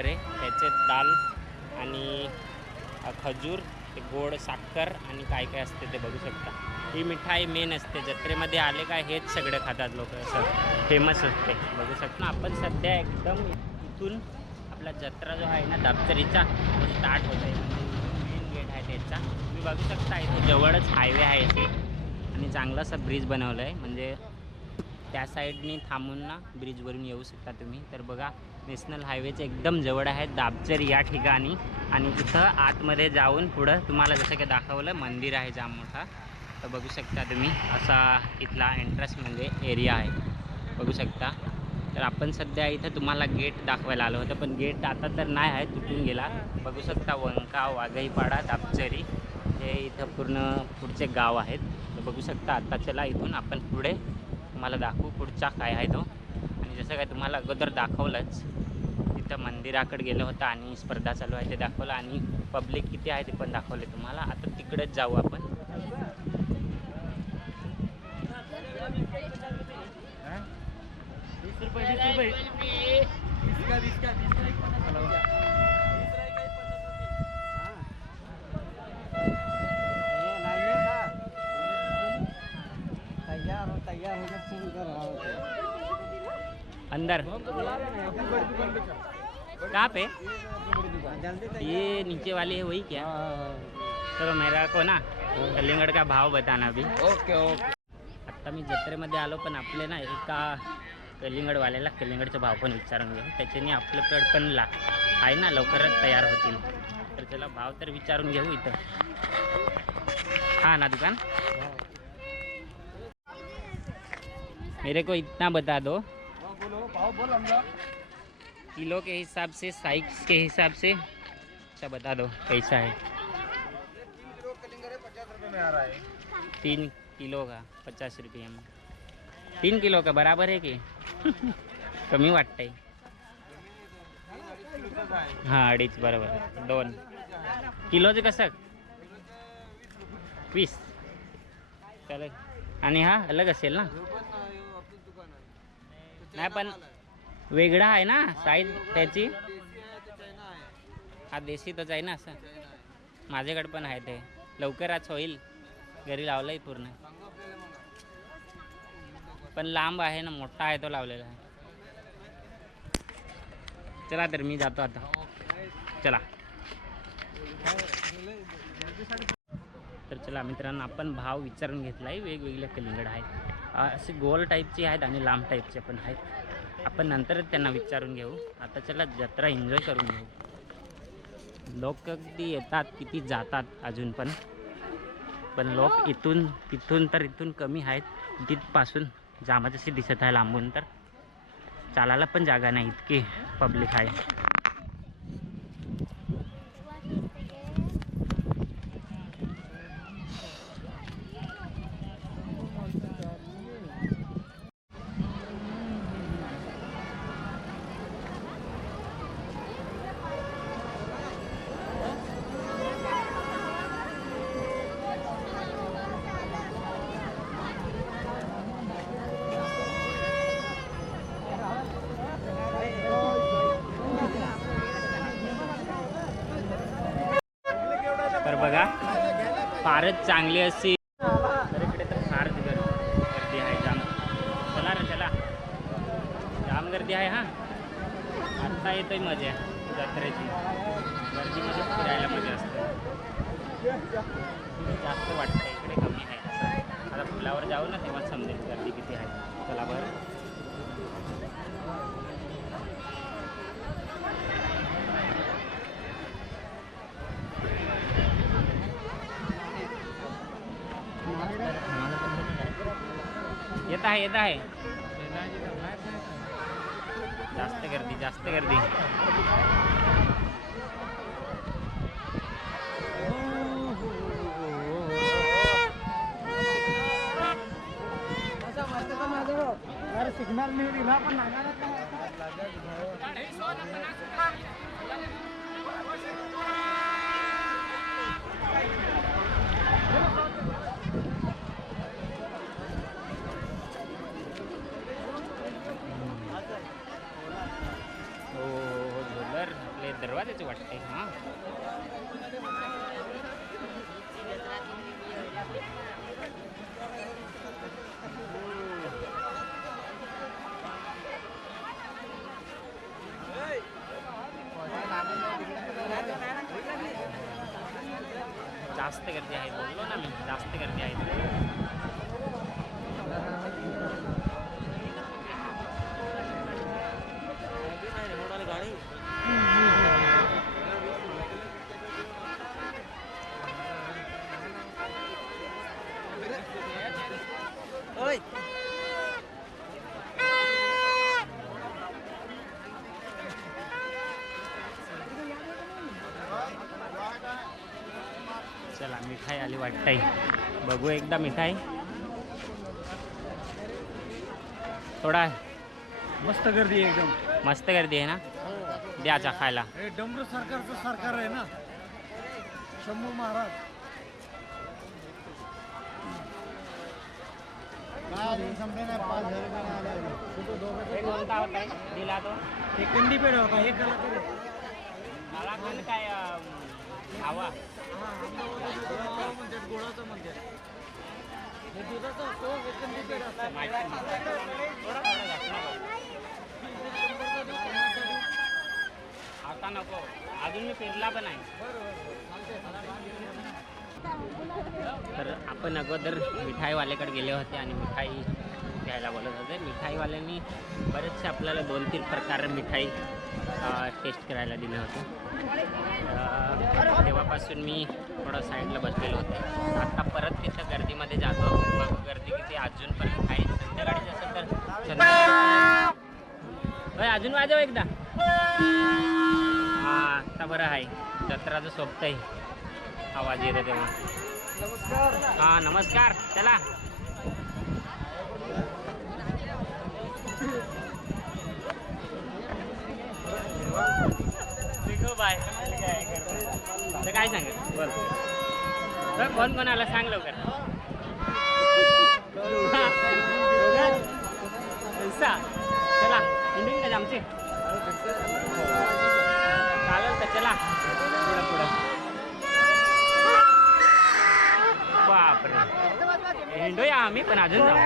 वरे, त्याचे दाल आणि खजूर, ते गोड साखर आणि काय काय असते ते बघू शकता. ही मिठाई मेन असते जत्रेमध्ये आले काय हेच सगळं खातात लोक, असं फेमस असते बघू शकता. आपण सध्या एकदम इथून आपला जत्रा जो आहे ना दापचरीचा तो स्टार्ट होत आहे, मेन गेट आहे त्याचा. तुम्ही बघू शकता इथे जवळच हायवे आहे इथे आणि चांगलासा ब्रिज बनवला आहे, म्हणजे त्या साईडनी थांबून ना ब्रिजवरून येऊ शकता तुम्ही. तर बघा नॅशनल हायवेचे एकदम जवळ आहे दापचर या ठिकाणी आणि तिथं आतमध्ये जाऊन पुढं तुम्हाला जसं की दाखवलं मंदिर आहे जाम मोठा, तर बघू शकता तुम्ही असा इथला एंट्रन्स म्हणजे एरिया आहे बघू शकता. तर आपण सध्या इथं तुम्हाला गेट दाखवायला आलो होतं, पण गेट आता तर नाही आहे, तुटून गेला. बघू शकता वंका, वाघईपाडा, दापचरी हे इथं पूर्ण पुढचे गाव आहेत. तर बघू शकता. आता चला इथून आपण पुढे तुम्हाला दाखवू पुढचा काय आहे तो. आणि जसं काय तुम्हाला अगोदर दाखवलंच, तिथं मंदिराकडे गेलं होतं आणि स्पर्धा चालू आहे ते दाखवलं आणि पब्लिक किती आहे ते पण दाखवले तुम्हाला. आता तिकडेच जाऊ आपण. अंदर कहाँ पे ये नीचे वाली है वही क्या? चलो मेरा को ना कलिंगड का भाव बताना अभी. Okay okay. आत्ता मी जत्रेमध्ये आलो, पण आपले ना एका कलिंगडवाल्याला कलिंगडचा भाव पण विचारून घेऊ, त्याच्याने आपल्याकडे पण आहे ना लवकरच तयार होतील. तर त्याला भाव तर विचारून घेऊ इथं. हाँ ना दुकान. मेरे को इतना बता दो. किलो के हिसाब से, साइज के हिसाब से अच्छा बता दो कैसा है. 3 किलो का 50 रुपये में. 3 किलो का बराबर है की कमी वाटतंय. हां 2.5 बरोबर. 2 किलोचं कसं 20 चालेल. आणि हा अलग असेल ना. नाही पण वेगळा आहे ना साईज त्याची. हा देशीतच आहे ना असं. माझ्याकडे पण आहे ते, लवकरच होईल. घरी लावलंय पूर्ण, पण लांब आहे ना, मोठा आहे तो लावलेला आहे. चला तर मी जातो आता. चला तर चला मित्रांनो, आपण भाव विचारून घेतला आहे. वेगवेगळे कलिंगड आहेत, असे गोल टाईपचे आहेत आणि लांब टाईपचे पण आहेत. आपण नंतर त्यांना विचारून घेऊ. आता चला जत्रा एन्जॉय करून घेऊ. लोक किती येतात किती जातात अजून पण लोक इथून तिथून तर इथून कमी आहेत. तिथपासून जामाच अशी दिसत आहे लांबून, तर चालायला पण जागा नाही, इतकी पब्लिक आहे. तर बघा फारच चांगली अशी, तर इकडे तर फारच गर्दी आहे जाम. चला रे चला, जाम गर्दी आहे. हां आत्ता येतोय मजा जत्रेची. गर्दीमध्ये फिरायला मजा असते. जास्त वाटतं इकडे कमी आहे असं. आता पुलावर जाऊ ना तेव्हा समजेल गर्दी किती आहे. चला बरं. येत आहे जास्त गर्दी. सिग्नल नाही दिला पण दरवाजाची वाटते. हां, जास्त गर्दी आहे, बोललो ना मी, जास्त गर्दी आहे. चला, मिठाई आली वाटतंय, बघू एकदा मिठाई. थोडा मस्त गर्दी आहे एकदम. मस्त गर्दी आहे ना, द्याचा खायला. हे डमरू सरकारचं सरकार आहे ना, शंभू महाराज. दिला तो हे कंदी पेढ होता, हे कला मला पण काय हवा म्हणतात, गोडाचं म्हणतात. हे दुधाचं असतो, हे कंदी पेढ असतं. आता नको, अजून मी फिरला पण आहे. तर आपण अगोदर मिठाईवाल्याकडे गेले होते आणि मिठाई घ्यायला बोलत होते. मिठाईवाल्यांनी बरेचसे आपल्याला 2-3 प्रकार मिठाई टेस्ट करायला दिले होते. तेव्हापासून मी थोडं साईडला बसलेलो होते. आता परत तिथं गर्दीमध्ये जातो, मग गर्दी किती अजूनपर्यंत आहे. संध्याकाळी जसं तर संध्याकाळी अजून वाजव एकदा. हां, आता बरं आहे, जत्राचं सोबत आहे, आवाज येतो तेव्हा. हां, नमस्कार. चला, बाय. तर काय सांगेल बोल, तर कोण कोण आला सांग लवकर. चला, इंडियन का आमचे चालेल तर चला पुढं पुढं. बापरे, हिंडूया आम्ही पण अजून जाऊ.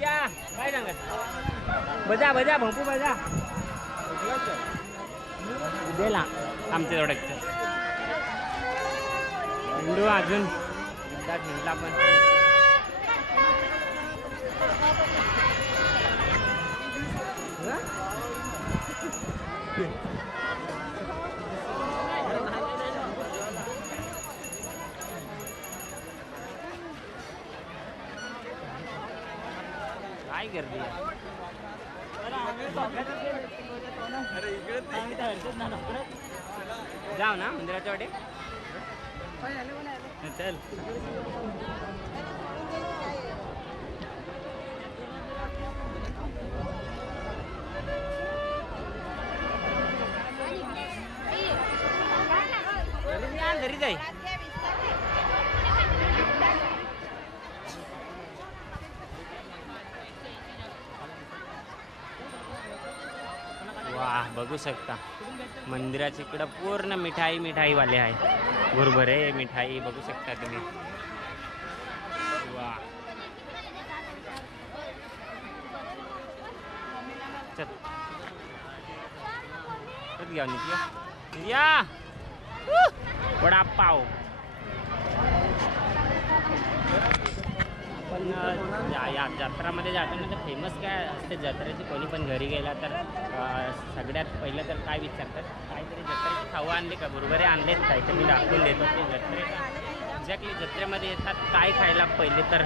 या काय सांगत, बजा बजा भोपू बजा दिला आमच्या जोडकचं. हिंडू अजून एकदा हिंडला पण. काय गर्दी आहे. जाऊ ना मंदिराच्या वाटे. चल, घरी जाई. वा, बघू शकता मंदिराच्या इकडं पूर्ण मिठाईवाले आहे. गुरभरे मिठाई बघू शकता तुम्ही. वा, चल घेऊन या वडापाव. पण या जत्रामध्ये जाताना तर फेमस काय असते जत्रेची, कोणी पण घरी गेला तर सगळ्यात पहिलं तर काय विचारतात, काहीतरी जत्रेची खाऊ आणले का, गुरुवारी आणलेत काय, तर मी दाखवून देतो ते जत्रेला. एक्झॅक्टली जत्रेमध्ये येतात काय खायला, पहिले तर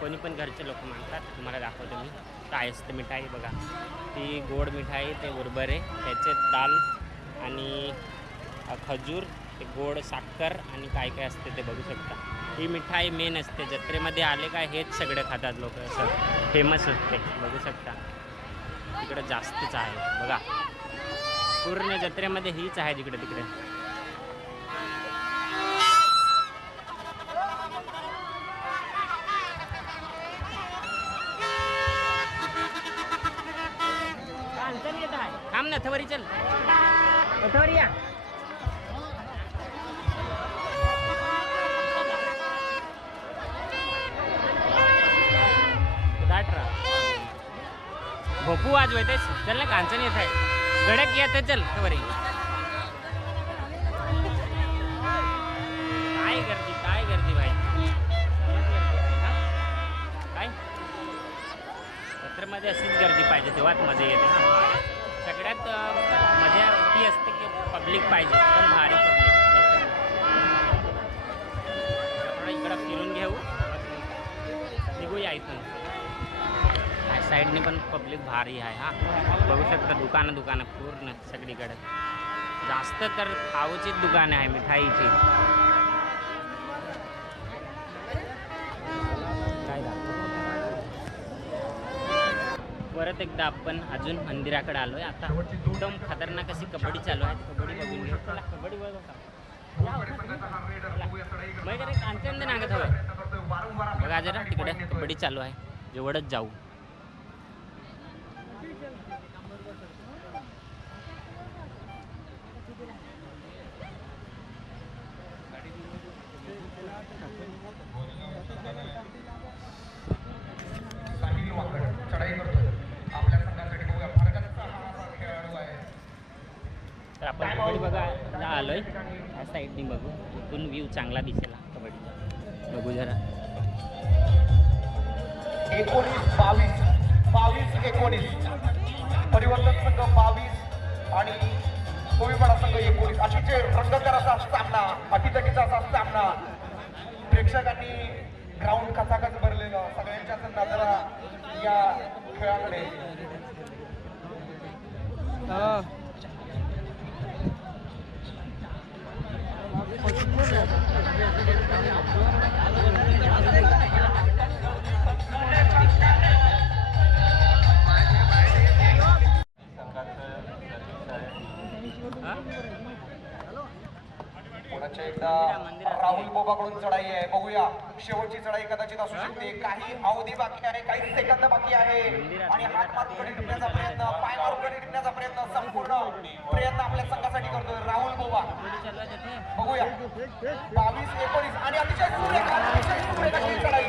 कोणी पण घरचे लोक मागतात. तुम्हाला दाखवतो मी काय असते मिठाई. बघा, ती गोड मिठाई, ते उरबरे, त्याचे दाल आणि खजूर, ते गोड साखर आणि काय काय असते ते बघू शकता. ही मिठाई मेन असते जत्रेमध्ये आले काय हेच सगळे खातात लोक, असं फेमस असते. बघू शकता तिकडे जास्तच आहे. बघा, पूर्ण जत्रेमध्ये हीच आहे जिकडे तिकडे. थांब ना रथवरी चल, रथवरी या. भोपू वाजवतेस चल ना, कांचन येत आहे, गडक येत चल खबरी. काय गर्दी भाई, काय जत्रेमध्ये अशीच गर्दी पाहिजे तेव्हाच मजा येते. सगळ्यात मजा ती असते की पब्लिक पाहिजे, एकदम भारी पब्लिक. थोडं इकडं फिरून घेऊ, निघूया इथून. साईडने पण पब्लिक भारी आहे. हा बघू शकता, दुकानं पूर्ण सगळीकडे. जास्त तर खाऊचीच दुकाने आहे, मिठाईची. परत एकदा आपण अजून मंदिराकडे आलो आहे. आता एकदम खतरनाक अशी कबड्डी चालू आहे, कबड्डी बघून घेऊ. चला कबड्डी बघू का, कांचन नागत हवं बघा जरा, तिकडे कबड्डी चालू आहे, एवढंच जाऊ. तर आपण कबड्डी बघायला आलोय, ह्या साईडनी बघू, इथून व्ह्यू चांगला दिसेल कबड्डी. बघू जरा. 19-22, 22-19 परिवर्तन संघ 22 आणि कोळीपाडा संघ 19. अतिशय रंगतदार असा सामना, अटीतटीचा असा सामना. प्रेक्षकांनी ग्राउंड कचाकच भरलेलं, सगळ्यांच्या नजरा या खेळाकडे. पुण्याच्या एकदा राहुल बोबाकडून चढाई आहे, बघूया. शेवटची चढाई कदाचित असू शकते. काही अवधी बाकी आहे, काही सेकंद बाकी आहे आणि हात मारून कडे टिपण्याचा प्रयत्न, पाय मारून कडे टिपण्याचा प्रयत्न, संपूर्ण प्रयत्न आपल्या संघासाठी करतोय राहुल बोबा. बघूया 22-19 आणि अतिशय सुरेख चढाई.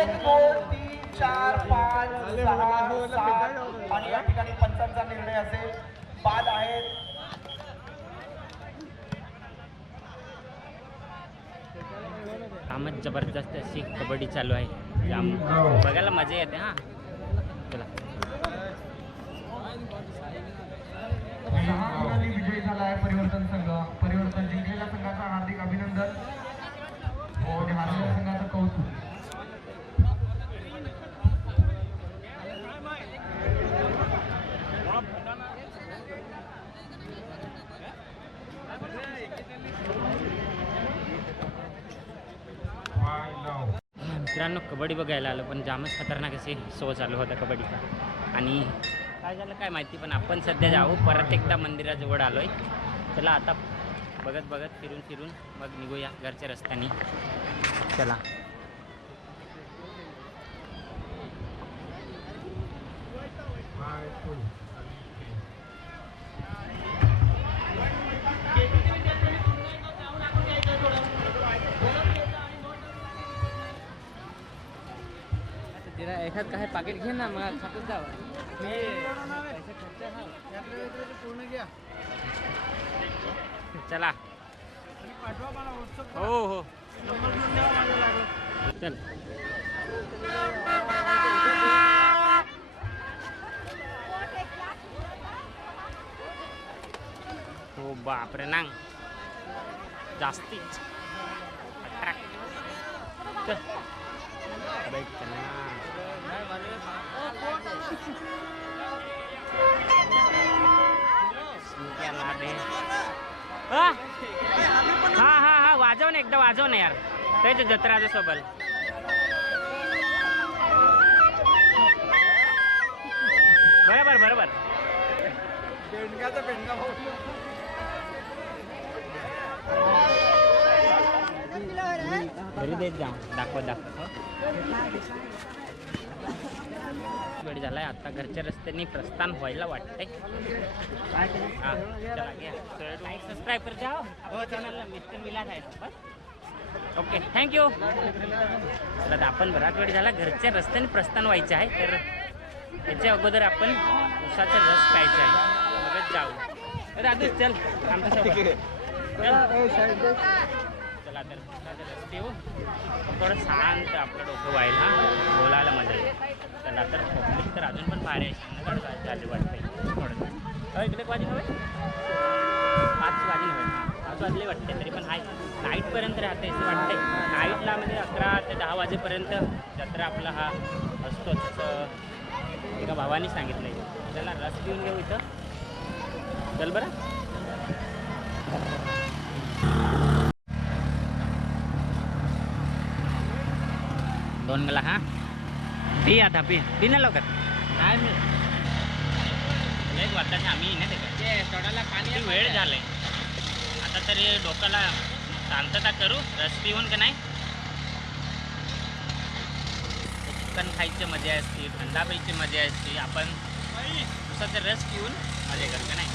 1 2 3 4 5 6 7 आणि या ठिकाणी पंचांचा निर्णय असेल. बाद आहेत. कामच जबरदस्त अशी कबड्डी चालू आहे, जाम बघायला मजा येते. हा चला. विजयी झाला आहे परिवर्तन संघ. परिवर्तन जिंकलेल्या संघाचा हार्दिक अभिनंदन आणि हारलेल्या संघाचं कौतुक. मित्रांनो कबड्डी बघायला आलो, पण जामच खतरनाक असे शो चालू होता कबड्डीचा. आणि काय झालं काय माहिती, पण आपण सध्या जाऊ परत एकदा मंदिराजवळ आलो आहे. चला आता बघत बघत फिरून फिरून मग निघूया घरच्या रस्त्याने. चला. एखाद काही पाकिट घे ना, मग खातच जावं. पूर्ण घ्या. चला. हो हो चल. हो बापरे नांग जास्तीच चल. हा हा हा वाजव ना, एकदा वाजव ना यार, त्याच्या जत्राच्या सोबत. बरोबर बरोबर. घरी देत जा, दाखवत दाखवत. वेळ झाला आहे. आता घरच्या रस्त्याने प्रस्थान व्हायला वाटतंय. हां चला घ्या. लाईक सबस्क्राईब कर जाओ. आपल्या चॅनलला मिस्टर विलास आहे. बस ओके थँक्यू. तर आता आपण बराच वेळ झाला घरच्या रस्त्याने प्रस्थान व्हायचं आहे. तर त्याच्या अगोदर आपण उसाचा रस प्यायचा आहे. मगच जाऊ. राधू चल आमच्यासोबत चल. चला तर उसाचा रस पिऊ. थोडं शांत आपलं डोकं व्हायला बोलायला मजा येईल. चला तर पब्लिक तर अजून पण बाहेर आहे. झाले वाटतंय थोडं. इकडे वाजी नव्हे 5 वाजी नव्हे. 5 वाजले वाटते तरी पण आहे. नाईटपर्यंत राहते असं वाटतंय. नाईटला म्हणजे 11 ते 10 वाजेपर्यंत जत्रा आपला हा असतोच असं एका भावाने सांगितलं आहे. चला रस पिऊन घेऊ इथं. चल बरं. दोन गला हां पी आता पी ना लवकर. नाही मी एक वाजताचे आम्ही ना ते तोडाला पाणी वेळ झाले. आता तरी डोक्याला शांतता करू. रस पिऊन का नाही चिकन खायची मजा असते. थंडा प्यायची मजा असते. आपण उसाचा रस पिऊन मजा करू का नाही.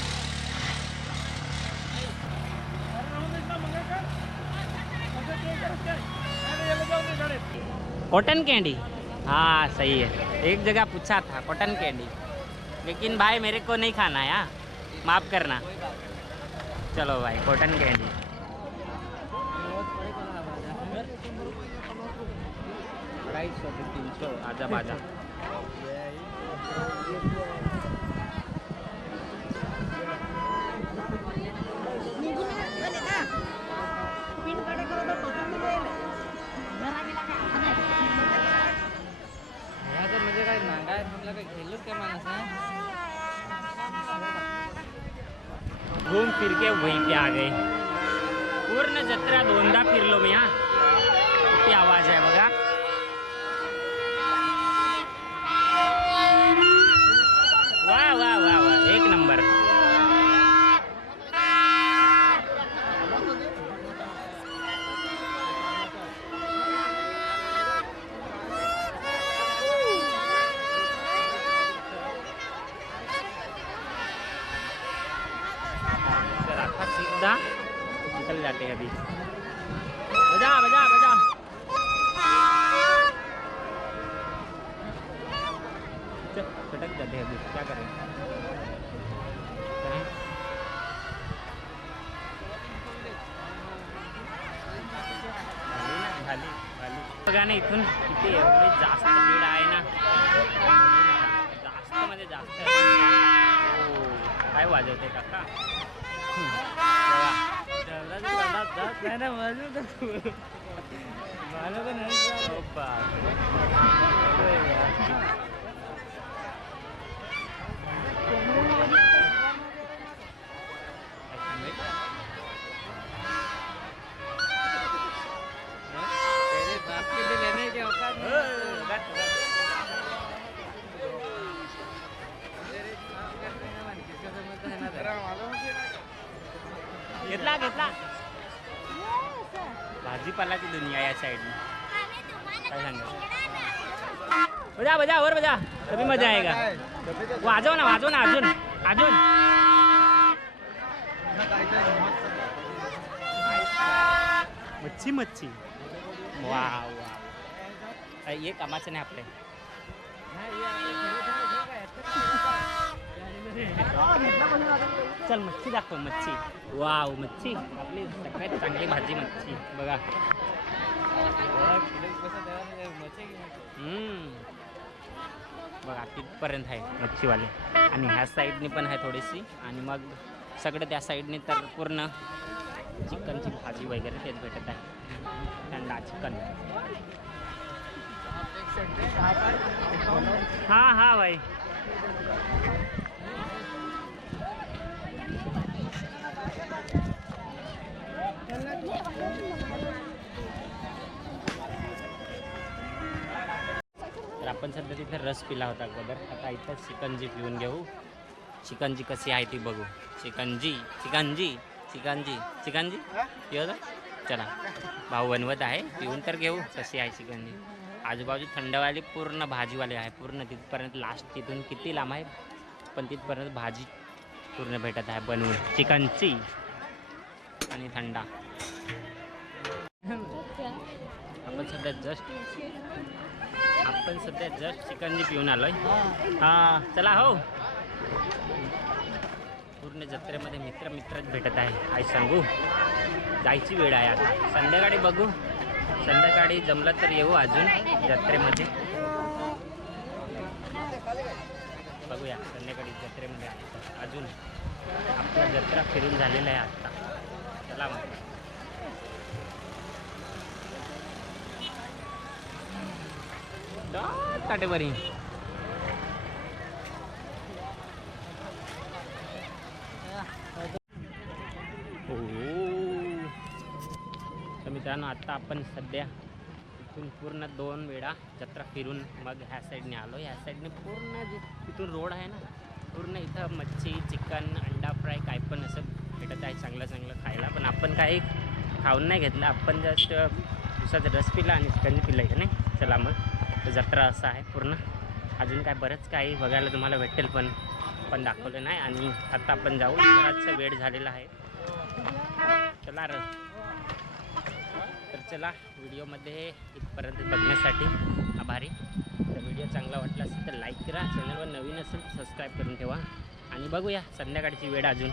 कॉटन कैंडी हाँ सही है. एक जगह पूछा था कॉटन कैंडी लेकिन भाई मेरे को नहीं खाना है. माफ़ करना. चलो भाई कॉटन कैंडी. 300 आजा बाजा. म्हणजे काय नांगाय म्हणलं काय गेलोच काय माणसा. घूम फिर के वहीं पे आ गए. पूर्ण जत्रा दोनदा फिरलो मी. हा किती आवाज आहे बघा. वाह वाह वाह वाह एक नंबर. सीधा निकल जाते हैं अभी. बजा बजा बजा. भटक जाते हैं अभी क्या करें. बघा ना इथून किती एवढे जास्त भीड आहे ना. जास्त म्हणजे जास्त. काय वाजवते काका. घेतला घेतला. भाजीपालाची दुनिया या साईडने. काय सांगा. बजा बजा वर बजा तभी मजा आएगा. वाजव ना अजून अजून. मच्छी वा वा. हे कामाचं नाही आपले. चल मच्छी दाखव. मच्छी वाव मच्छी आपली सगळ्यात चांगली भाजी मच्छी बघा. बघा तिथपर्यंत आहे मच्छीवाले. आणि ह्या साईडनी पण आहे थोडीशी. आणि मग सगळं त्या साईडनी तर पूर्ण चिकनची भाजी वगैरे तेच भेटत आहे. थंडा चिकन. हाँ हाँ भाई. तर आपण सध्या तिथे रस पिला होता अगोदर. आता इथं चिकनजी पिऊन घेऊ. चिकनजी कशी आहे ती बघू. चिकनजी पिऊ. चला भाऊ बनवत आहे. पिऊन तर घेऊ कशी आहे चिकनजी. आजूबाजू थंडवाली पूर्ण भाजीवाले आहे, पूर्ण तिथपर्यंत लास्ट तिथून किती लांब आहे पण तिथपर्यंत भाजी पूर्ण भेटत आहे बनवून चिकनची आणि थंडा. आपण सध्या जस्ट चिकनची पिऊन आलोय. हां चला हो. पूर्ण जत्रेमध्ये मित्रच भेटत आहे. काय सांगू, जायची वेळ आहे आता. संध्याकाळी बघू, संध्याकाळी जमलं तर येऊ अजून जत्रेमध्ये. बघूया संध्याकाळी जत्रेमध्ये अजून. आपला जत्रा फिरून झालेला आहे आत्ता. चला मग. काटेबरी तर मित्रांनो, आता आपण सध्या इथून पूर्ण 2 वेळा जत्रा फिरून मग ह्या साईडने आलो. ह्या साईडने पूर्ण जे इथून रोड आहे ना, पूर्ण इथं मच्छी, चिकन, अंडा फ्राय काय पण असं भेटत आहे चांगलं खायला. पण आपण काही खाऊन नाही घेतलं, आपण जस्ट उसाचा रस पिला आणि चिकनची पिलं आहे नाही. चला मग, तर जत्रा असं आहे पूर्ण. अजून काय बरंच काही बघायला तुम्हाला भेटेल पण दाखवलं नाही. आणि आता आपण जाऊ, बराचसा वेळ झालेला आहे. चला तर चला, व्हिडिओमध्ये इथपर्यंत बघण्यासाठी आभारी. तर व्हिडिओ चांगला वाटला असेल तर लाईक करा, चॅनलवर नवीन असेल तर सबस्क्राईब करून ठेवा. आणि बघूया संध्याकाळची वेळ. अजून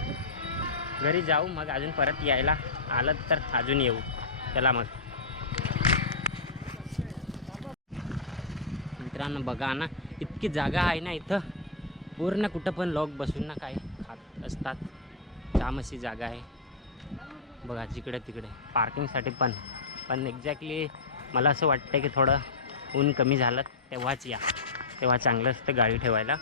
घरी जाऊ, मग अजून परत यायला आलं तर अजून येऊ. चला मग. मित्रांनो बघा ना, इतकी जागा आहे ना इथं, पूर्ण कुठं पण लोक बसून ना काय खात असतात. जाम अशी जागा आहे बघा, जिकडे तिकडे पार्किंगसाठी पण एक्झॅक्टली मला असं वाटतं की थोडं ऊन कमी झालं तेव्हाच या, तेव्हा चांगलं असतं गाडी ठेवायला.